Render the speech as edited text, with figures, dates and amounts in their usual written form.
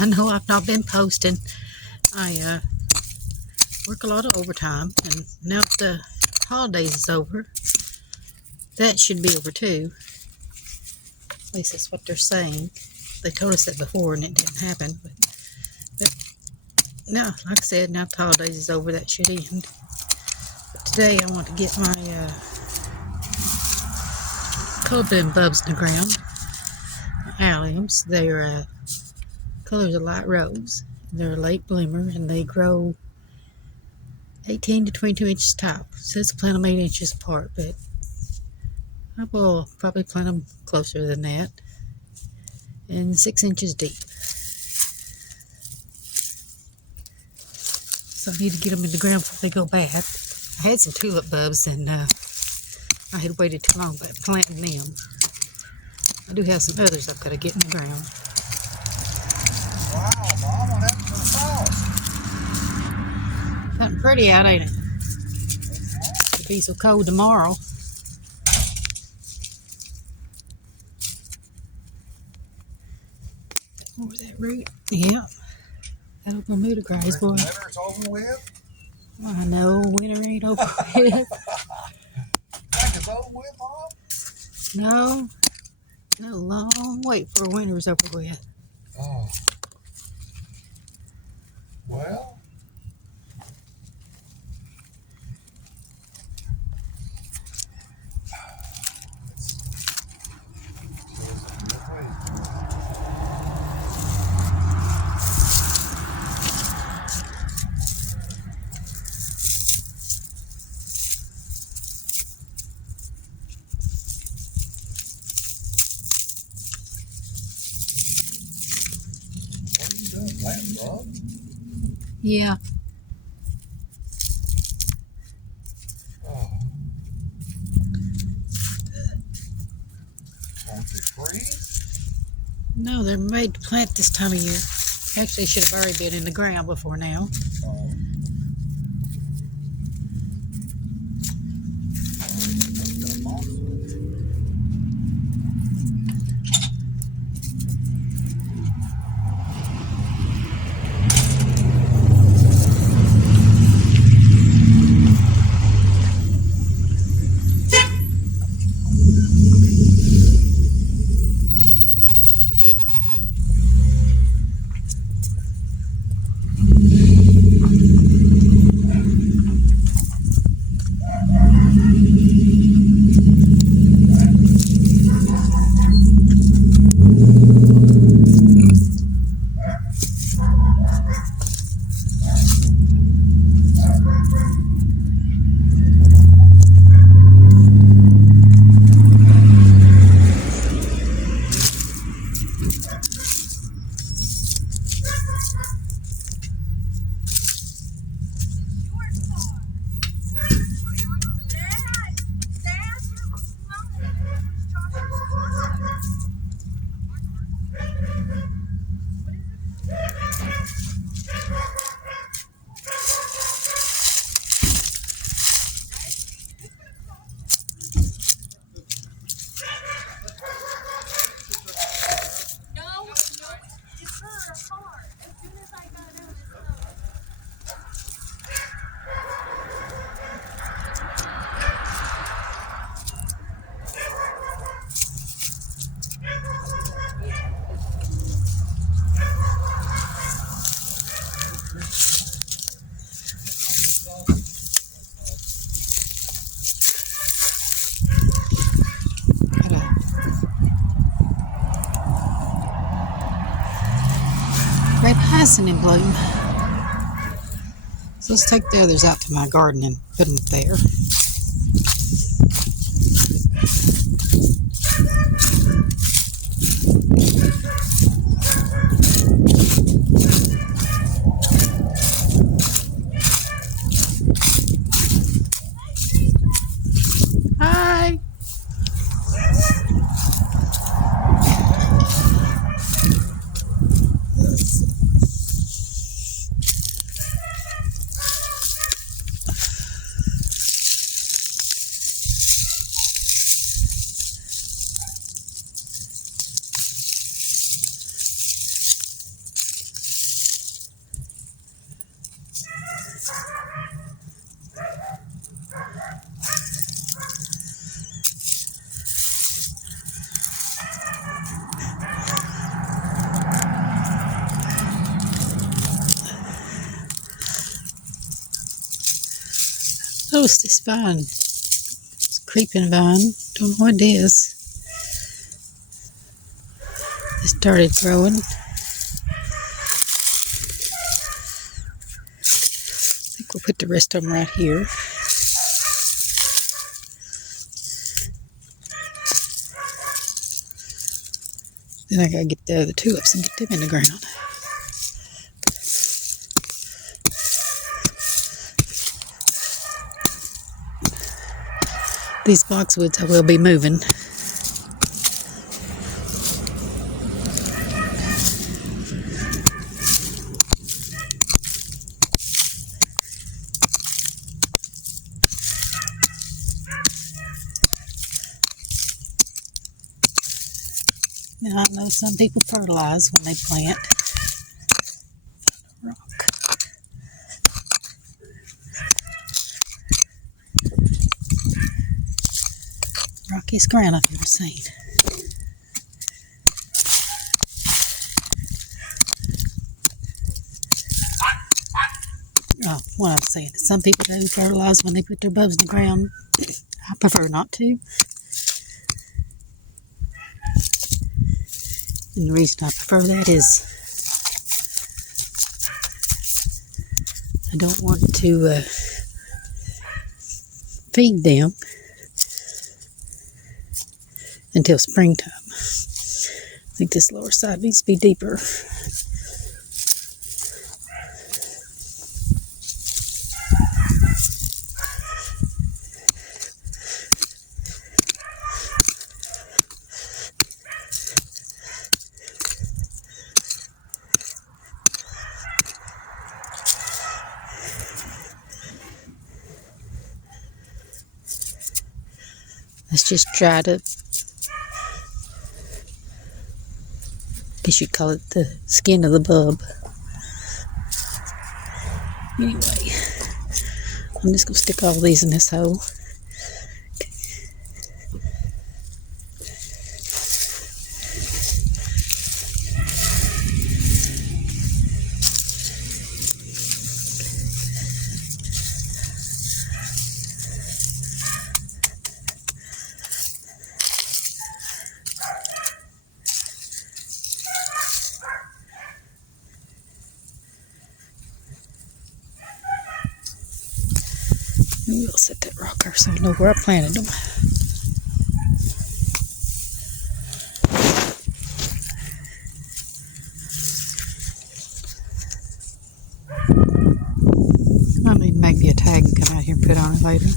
I know I've not been posting. I work a lot of overtime, and now that the holidays is over, that should be over too. At least that's what they're saying. They told us that before, and it didn't happen. But no, like I said, now the holidays is over, that should end. But today I want to get my cold-blooded bulbs in the ground. Alliums. Their color's a light rose. They're a late bloomer, and they grow 18 to 22 inches tall. It says plant them 8 inches apart, but I will probably plant them closer than that, and 6 inches deep. So I need to get them in the ground before they go bad. I had some tulip bulbs, and I had waited too long by planting them. I do have some others I've got to get in the ground. Wow, Mama, that's for fall. Something pretty out, ain't it? It'll be so cold tomorrow. Over that root. Yeah. That'll remove the grass, boy. Winter's over with? I know, winter ain't over with. Like it's over with, Mom? No. No, long wait for winter's over with. Oh. Well. Planting bulbs? Yeah. Oh. Won't they freeze? No, they're made to plant this time of year. Actually, should have already been in the ground before now. Oh. Red hyacinth in bloom. So let's take the others out to my garden and put them there. Hi. Oh, it's this vine. It's a creeping vine. Don't know what it is. It started growing. I think we'll put the rest of them right here. Then I gotta get the other tulips and get them in the ground. These boxwoods I will be moving. Now I know some people fertilize when they plant. Rock. Rockiest ground I've ever seen. Oh, what I'm saying is some people do fertilize when they put their bulbs in the ground. I prefer not to. And the reason I prefer that is I don't want to feed them until springtime. I think this lower side needs to be deeper. Let's just try to, I guess you'd call it the skin of the bulb. Anyway, I'm just going to stick all these in this hole. And we'll set that rocker so I know where I planted them. I need maybe a tag and come out here and put on it later.